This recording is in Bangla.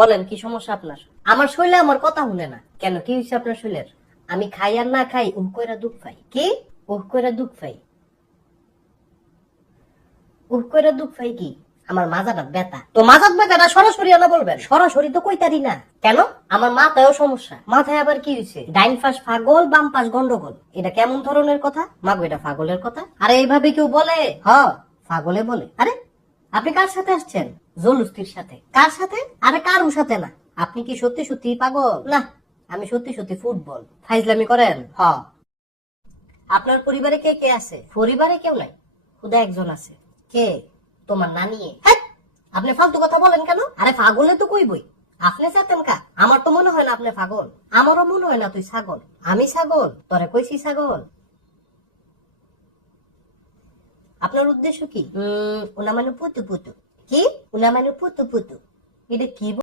বলেন কি সমস্যা আপনার? আমার শরীরে আমার কথা শুনে না কেন? কি হয়েছে আপনার শরীরের? আমি খাই আর না খাই উহ কইরা দুঃখ পাই। কি উহ কইরা দুঃখ পাই? উহ কইরা দুঃখ পাই কি? আমার মাথাটা ব্যথা। তো মাথার ব্যথাটা সরাসরি আনা বলবেন। সরাসরি তো কইতারি না কেন? আমার মাথায়ও সমস্যা। মাথায় আবার কি হয়েছে? ডাইন পাশ পাগল, বাম পাশ গন্ডগোল। এটা কেমন ধরনের কথা? মাগো, এটা পাগলের কথা? আরে এইভাবে কেউ বলে? পাগলে বলে। আরে আপনি কার সাথে আসছেন? জলুস্তির সাথে। কার সাথে? আরে কারুর সাথে না। আপনি কি সত্যি সত্যি পাগল? না, আমি সত্যি সত্যি ফুটবল। ফাইজলামি করেন? আপনার পরিবারে কে কে আছে? পরিবারে কেউ নাই, খুদা একজন আছে। কে? তোমার নানি। হ্যাঁ, আপনি ফালতু কথা বলেন কেন? আরে পাগলে তো কইবই। আপনি চাতেন কা? আমার তো মনে হয় না আপনি পাগল। আমারও মনে হয় না তুই ছাগল। আমি ছাগল? তোরে কইছি ছাগল? আপনার উদ্দেশ্য কি? উনা মানে পুতু পুতু। কি? উনা মানে পুতু পুতু। এটা কি